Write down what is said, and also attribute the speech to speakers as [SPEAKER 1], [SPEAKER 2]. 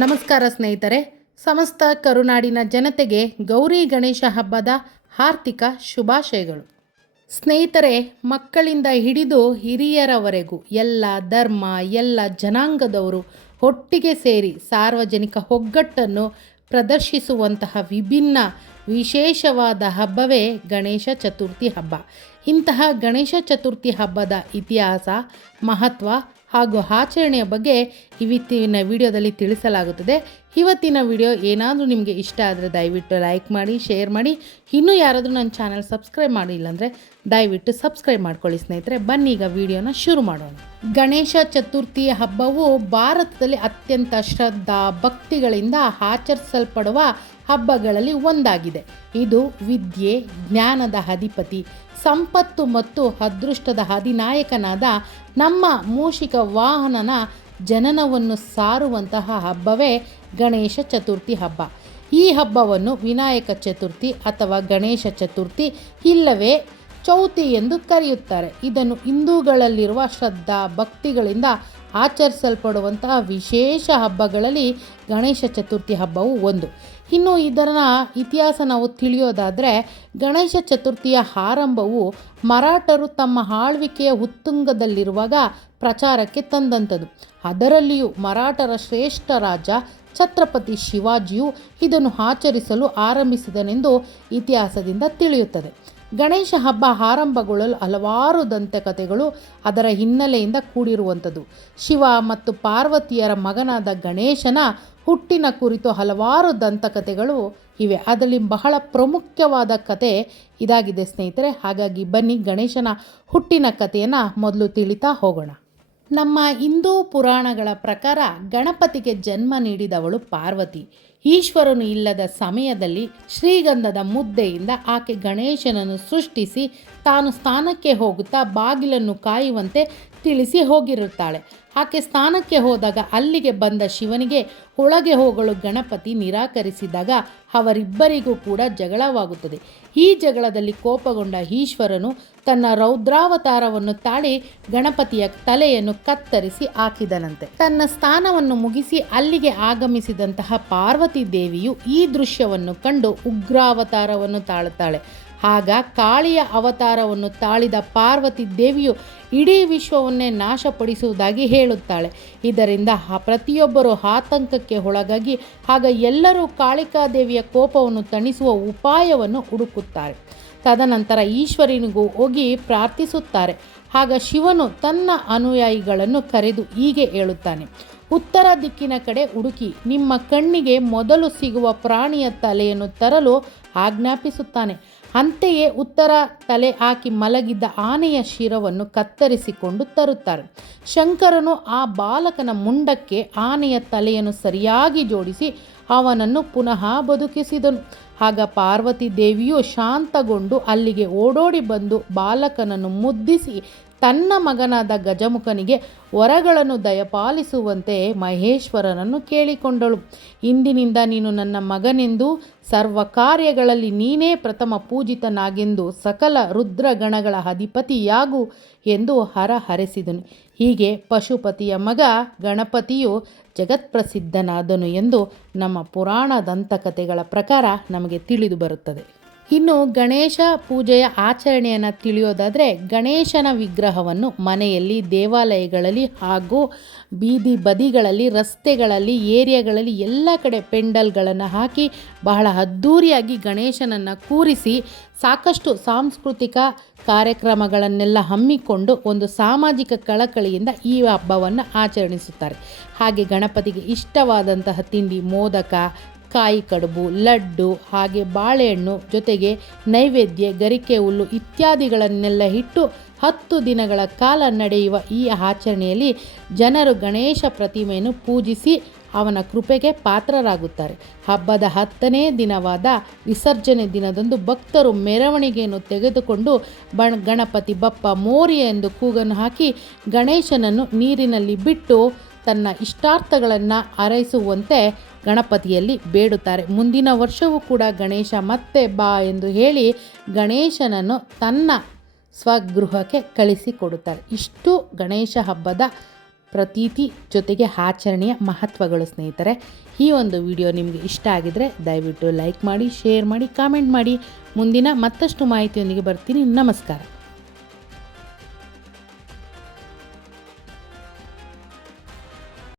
[SPEAKER 1] ನಮಸ್ಕಾರ ಸ್ನೇಹಿತರೆ. ಸಮಸ್ತ ಕರುನಾಡಿನ ಜನತೆಗೆ ಗೌರಿ ಗಣೇಶ ಹಬ್ಬದ ಹಾರ್ದಿಕ ಶುಭಾಶಯಗಳು. ಸ್ನೇಹಿತರೆ, ಮಕ್ಕಳಿಂದ ಹಿಡಿದು ಹಿರಿಯರವರೆಗೂ ಎಲ್ಲ ಧರ್ಮ, ಎಲ್ಲ ಜನಾಂಗದವರು ಒಟ್ಟಿಗೆ ಸೇರಿ ಸಾರ್ವಜನಿಕ ಒಗ್ಗಟ್ಟನ್ನು ಪ್ರದರ್ಶಿಸುವಂತಹ ವಿಭಿನ್ನ ವಿಶೇಷವಾದ ಹಬ್ಬವೇ ಗಣೇಶ ಚತುರ್ಥಿ ಹಬ್ಬ. ಇಂತಹ ಗಣೇಶ ಚತುರ್ಥಿ ಹಬ್ಬದ ಇತಿಹಾಸ, ಮಹತ್ವ ಹಾಗೂ ಆಚರಣೆಯ ಬಗ್ಗೆ ಇವತ್ತಿನ ವಿಡಿಯೋದಲ್ಲಿ ತಿಳಿಸಲಾಗುತ್ತದೆ. ಇವತ್ತಿನ ವಿಡಿಯೋ ಏನಾದರೂ ನಿಮಗೆ ಇಷ್ಟ ಆದರೆ ದಯವಿಟ್ಟು ಲೈಕ್ ಮಾಡಿ, ಶೇರ್ ಮಾಡಿ. ಇನ್ನೂ ಯಾರಾದರೂ ನನ್ನ ಚಾನಲ್ ಸಬ್ಸ್ಕ್ರೈಬ್ ಮಾಡಿಲ್ಲ ಅಂದರೆ ದಯವಿಟ್ಟು ಸಬ್ಸ್ಕ್ರೈಬ್ ಮಾಡ್ಕೊಳ್ಳಿ ಸ್ನೇಹಿತರೆ. ಬನ್ನಿ ಈಗ ವಿಡಿಯೋನ ಶುರು ಮಾಡೋಣ. ಗಣೇಶ ಚತುರ್ಥಿ ಹಬ್ಬವು ಭಾರತದಲ್ಲಿ ಅತ್ಯಂತ ಶ್ರದ್ಧಾ ಭಕ್ತಿಗಳಿಂದ ಆಚರಿಸಲ್ಪಡುವ ಹಬ್ಬಗಳಲ್ಲಿ ಒಂದಾಗಿದೆ. ಇದು ವಿದ್ಯೆ, ಜ್ಞಾನದ ಅಧಿಪತಿ, ಸಂಪತ್ತು ಮತ್ತು ಅದೃಷ್ಟದ ಅಧಿನಾಯಕನಾದ ನಮ್ಮ ಮೂಷಿಕ ವಾಹನನ ಜನನವನ್ನು ಸಾರುವಂತಹ ಹಬ್ಬವೇ ಗಣೇಶ ಚತುರ್ಥಿ ಹಬ್ಬ. ಈ ಹಬ್ಬವನ್ನು ವಿನಾಯಕ ಚತುರ್ಥಿ ಅಥವಾ ಗಣೇಶ ಚತುರ್ಥಿ ಇಲ್ಲವೇ ಚೌತಿ ಎಂದು ಕರೆಯುತ್ತಾರೆ. ಇದನ್ನು ಹಿಂದೂಗಳಲ್ಲಿರುವ ಶ್ರದ್ಧಾ ಭಕ್ತಿಗಳಿಂದ ಆಚರಿಸಲ್ಪಡುವಂತಹ ವಿಶೇಷ ಹಬ್ಬಗಳಲ್ಲಿ ಗಣೇಶ ಚತುರ್ಥಿ ಹಬ್ಬವು ಒಂದು. ಇನ್ನು ಇದರ ಇತಿಹಾಸ ನಾವು ತಿಳಿಯೋದಾದರೆ ಗಣೇಶ ಚತುರ್ಥಿಯ ಆರಂಭವು ಮರಾಠರು ತಮ್ಮ ಆಳ್ವಿಕೆಯ ಉತ್ತುಂಗದಲ್ಲಿರುವಾಗ ಪ್ರಚಾರಕ್ಕೆ ತಂದಂಥದ್ದು. ಅದರಲ್ಲಿಯೂ ಮರಾಠರ ಶ್ರೇಷ್ಠ ರಾಜ ಛತ್ರಪತಿ ಶಿವಾಜಿಯು ಇದನ್ನು ಆಚರಿಸಲು ಆರಂಭಿಸಿದನೆಂದು ಇತಿಹಾಸದಿಂದ ತಿಳಿಯುತ್ತದೆ. ಗಣೇಶ ಹಬ್ಬ ಆರಂಭಗೊಳ್ಳಲು ಹಲವಾರು ದಂತಕಥೆಗಳು ಅದರ ಹಿನ್ನೆಲೆಯಿಂದ ಕೂಡಿರುವಂಥದ್ದು. ಶಿವ ಮತ್ತು ಪಾರ್ವತಿಯರ ಮಗನಾದ ಗಣೇಶನ ಹುಟ್ಟಿನ ಕುರಿತು ಹಲವಾರು ದಂತಕಥೆಗಳು ಇವೆ. ಅದರಲ್ಲಿ ಬಹಳ ಪ್ರಮುಖವಾದ ಕತೆ ಇದಾಗಿದೆ ಸ್ನೇಹಿತರೆ. ಹಾಗಾಗಿ ಬನ್ನಿ ಗಣೇಶನ ಹುಟ್ಟಿನ ಕಥೆಯನ್ನು ಮೊದಲು ತಿಳಿತಾ ಹೋಗೋಣ. ನಮ್ಮ ಹಿಂದೂ ಪುರಾಣಗಳ ಪ್ರಕಾರ ಗಣಪತಿಗೆ ಜನ್ಮ ನೀಡಿದವಳು ಪಾರ್ವತಿ. ಈಶ್ವರನು ಇಲ್ಲದ ಸಮಯದಲ್ಲಿ ಶ್ರೀಗಂಧದ ಮುದ್ದೆಯಿಂದ ಆಕೆ ಗಣೇಶನನ್ನು ಸೃಷ್ಟಿಸಿ ತಾನು ಸ್ಥಾನಕ್ಕೆ ಹೋಗುತ್ತಾ ಬಾಗಿಲನ್ನು ಕಾಯುವಂತೆ ತಿಳಿಸಿ ಹೋಗಿರುತ್ತಾಳೆ. ಆಕೆ ಸ್ಥಾನಕ್ಕೆ ಹೋದಾಗ ಅಲ್ಲಿಗೆ ಬಂದ ಶಿವನಿಗೆ ಒಳಗೆ ಹೋಗಲು ಗಣಪತಿ ನಿರಾಕರಿಸಿದಾಗ ಅವರಿಬ್ಬರಿಗೂ ಕೂಡ ಜಗಳವಾಗುತ್ತದೆ. ಈ ಜಗಳದಲ್ಲಿ ಕೋಪಗೊಂಡ ಈಶ್ವರನು ತನ್ನ ರೌದ್ರಾವತಾರವನ್ನು ತಾಳಿ ಗಣಪತಿಯ ತಲೆಯನ್ನು ಕತ್ತರಿಸಿ ಹಾಕಿದನಂತೆ. ತನ್ನ ಸ್ಥಾನವನ್ನು ಮುಗಿಸಿ ಅಲ್ಲಿಗೆ ಆಗಮಿಸಿದಂತಹ ಪಾರ್ವತಿ ದೇವಿಯು ಈ ದೃಶ್ಯವನ್ನು ಕಂಡು ಉಗ್ರಾವತಾರವನ್ನು ತಾಳುತ್ತಾಳೆ. ಆಗ ಕಾಳಿಯ ಅವತಾರವನ್ನು ತಾಳಿದ ಪಾರ್ವತಿ ದೇವಿಯು ಇಡೀ ವಿಶ್ವವನ್ನೇ ನಾಶಪಡಿಸುವುದಾಗಿ ಹೇಳುತ್ತಾಳೆ. ಇದರಿಂದ ಪ್ರತಿಯೊಬ್ಬರೂ ಆತಂಕಕ್ಕೆ ಒಳಗಾಗಿ ಆಗ ಎಲ್ಲರೂ ಕಾಳಿಕಾದೇವಿಯ ಕೋಪವನ್ನು ತಣಿಸುವ ಉಪಾಯವನ್ನು ಹುಡುಕುತ್ತಾರೆ. ತದನಂತರ ಈಶ್ವರನಿಗೂ ಹೋಗಿ ಪ್ರಾರ್ಥಿಸುತ್ತಾರೆ. ಆಗ ಶಿವನು ತನ್ನ ಅನುಯಾಯಿಗಳನ್ನು ಕರೆದು ಹೀಗೆ ಹೇಳುತ್ತಾನೆ. ಉತ್ತರ ದಿಕ್ಕಿನ ಕಡೆ ಹುಡುಕಿ ನಿಮ್ಮ ಕಣ್ಣಿಗೆ ಮೊದಲು ಸಿಗುವ ಪ್ರಾಣಿಯ ತಲೆಯನ್ನು ತರಲು ಆಜ್ಞಾಪಿಸುತ್ತಾನೆ. ಅಂತೆಯೇ ಉತ್ತರ ತಲೆ ಹಾಕಿ ಮಲಗಿದ್ದ ಆನೆಯ ಶಿರವನ್ನು ಕತ್ತರಿಸಿಕೊಂಡು ತರುತ್ತಾರೆ. ಶಂಕರನು ಆ ಬಾಲಕನ ಮುಂಡಕ್ಕೆ ಆನೆಯ ತಲೆಯನ್ನು ಸರಿಯಾಗಿ ಜೋಡಿಸಿ ಅವನನ್ನು ಪುನಃ ಬದುಕಿಸಿದನು. ಆಗ ಪಾರ್ವತಿ ದೇವಿಯು ಶಾಂತಗೊಂಡು ಅಲ್ಲಿಗೆ ಓಡೋಡಿ ಬಂದು ಬಾಲಕನನ್ನು ಮುದ್ದಿಸಿ ತನ್ನ ಮಗನಾದ ಗಜಮುಖನಿಗೆ ವರಗಳನ್ನು ದಯಪಾಲಿಸುವಂತೆ ಮಹೇಶ್ವರನನ್ನು ಕೇಳಿಕೊಂಡಳು. ಇಂದಿನಿಂದ ನೀನು ನನ್ನ ಮಗನೆಂದು ಸರ್ವ ಕಾರ್ಯಗಳಲ್ಲಿ ನೀನೇ ಪ್ರಥಮ ಪೂಜಿತನಾಗೆಂದು ಸಕಲ ರುದ್ರಗಣಗಳ ಅಧಿಪತಿಯಾಗು ಎಂದು ಹರ ಹರೆಸಿದನು ಹೀಗೆ ಪಶುಪತಿಯ ಮಗ ಗಣಪತಿಯು ಜಗತ್ಪ್ರಸಿದ್ಧನಾದನು ಎಂದು ನಮ್ಮ ಪುರಾಣ ದಂತಕಥೆಗಳ ಪ್ರಕಾರ ನಮಗೆ ತಿಳಿದು ಬರುತ್ತದೆ. ಇನ್ನು ಗಣೇಶ ಪೂಜೆಯ ಆಚರಣೆಯನ್ನು ತಿಳಿಯೋದಾದರೆ ಗಣೇಶನ ವಿಗ್ರಹವನ್ನು ಮನೆಯಲ್ಲಿ ದೇವಾಲಯಗಳಲ್ಲಿ ಹಾಗೂ ಬೀದಿ ಬದಿಗಳಲ್ಲಿ, ರಸ್ತೆಗಳಲ್ಲಿ, ಏರಿಯಾಗಳಲ್ಲಿ ಎಲ್ಲ ಕಡೆ ಪೆಂಡಲ್ಗಳನ್ನು ಹಾಕಿ ಬಹಳ ಅದ್ಧೂರಿಯಾಗಿ ಗಣೇಶನನ್ನು ಕೂರಿಸಿ ಸಾಕಷ್ಟು ಸಾಂಸ್ಕೃತಿಕ ಕಾರ್ಯಕ್ರಮಗಳನ್ನೆಲ್ಲ ಹಮ್ಮಿಕೊಂಡು ಒಂದು ಸಾಮಾಜಿಕ ಕಳಕಳಿಯಿಂದ ಈ ಹಬ್ಬವನ್ನು ಆಚರಿಸುತ್ತಾರೆ ಹಾಗೆ ಗಣಪತಿಗೆ ಇಷ್ಟವಾದಂತಹ ತಿಂಡಿ, ಮೋದಕ ಕಾಯಿ ಕಡುಬು, ಲಡ್ಡು, ಹಾಗೆ ಬಾಳೆಹಣ್ಣು ಜೊತೆಗೆ ನೈವೇದ್ಯ, ಗರಿಕೆ ಹುಲ್ಲು ಇತ್ಯಾದಿಗಳನ್ನೆಲ್ಲ ಇಟ್ಟು ಹತ್ತು ದಿನಗಳ ಕಾಲ ನಡೆಯುವ ಈ ಆಚರಣೆಯಲ್ಲಿ ಜನರು ಗಣೇಶ ಪ್ರತಿಮೆಯನ್ನು ಪೂಜಿಸಿ ಅವನ ಕೃಪೆಗೆ ಪಾತ್ರರಾಗುತ್ತಾರೆ. ಹಬ್ಬದ ಹತ್ತನೇ ದಿನವಾದ ವಿಸರ್ಜನೆ ದಿನದಂದು ಭಕ್ತರು ಮೆರವಣಿಗೆಯನ್ನು ತೆಗೆದುಕೊಂಡು ಬಣ ಗಣಪತಿ ಬಪ್ಪ ಮೋರಿ ಎಂದು ಕೂಗನ್ನು ಹಾಕಿ ಗಣೇಶನನ್ನು ನೀರಿನಲ್ಲಿ ಬಿಟ್ಟು ತನ್ನ ಇಷ್ಟಾರ್ಥಗಳನ್ನು ಹಾರೈಸುವಂತೆ ಗಣಪತಿಯಲ್ಲಿ ಬೇಡುತ್ತಾರೆ. ಮುಂದಿನ ವರ್ಷವೂ ಕೂಡ ಗಣೇಶ ಮತ್ತೆ ಬಾ ಎಂದು ಹೇಳಿ ಗಣೇಶನನ್ನು ತನ್ನ ಸ್ವಗೃಹಕ್ಕೆ ಕಳಿಸಿಕೊಡುತ್ತಾರೆ. ಇಷ್ಟು ಗಣೇಶ ಹಬ್ಬದ ಪ್ರತೀತಿ ಜೊತೆಗೆ ಆಚರಣೆಯ ಮಹತ್ವಗಳು ಸ್ನೇಹಿತರೆ. ಈ ಒಂದು ವಿಡಿಯೋ ನಿಮಗೆ ಇಷ್ಟ ಆಗಿದರೆ ದಯವಿಟ್ಟು ಲೈಕ್ ಮಾಡಿ, ಶೇರ್ ಮಾಡಿ, ಕಾಮೆಂಟ್ ಮಾಡಿ. ಮುಂದಿನ ಮತ್ತಷ್ಟು ಮಾಹಿತಿಯೊಂದಿಗೆ ಬರ್ತೀನಿ. ನಮಸ್ಕಾರ.